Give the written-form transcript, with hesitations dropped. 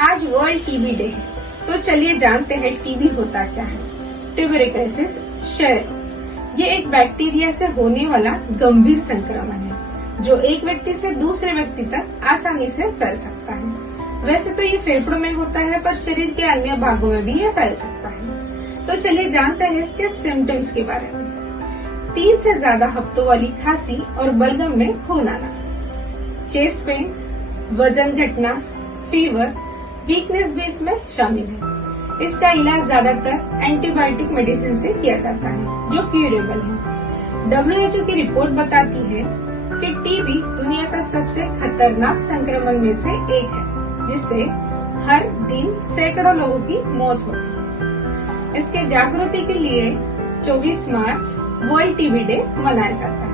आज world TB day है, तो चलिए जानते हैं टीबी होता क्या है। ट्यूबरकुलोसिस क्षय ये एक बैक्टीरिया से होने वाला गंभीर संक्रमण है जो एक व्यक्ति से दूसरे व्यक्ति तक आसानी से फैल सकता है। वैसे तो ये फेफड़ों में होता है, पर शरीर के अन्य भागों में भी ये फैल सकता है। तो चलिए जानते हैं इसके सिम्टम्स के बारे में। 3 से ज्यादा हफ्तों वाली खांसी और बलगम में खून आना, चेस्ट पेन, वजन घटना, फीवर, वीकनेस भी इसमें शामिल है। इसका इलाज ज्यादातर एंटीबायोटिक मेडिसिन से किया जाता है जो क्यूरेबल है। WHO की रिपोर्ट बताती है कि टीबी दुनिया का सबसे खतरनाक संक्रमण में से एक है, जिससे हर दिन सैकड़ों लोगों की मौत होती है। इसके जागृति के लिए 24 मार्च वर्ल्ड टीबी डे मनाया जाता है।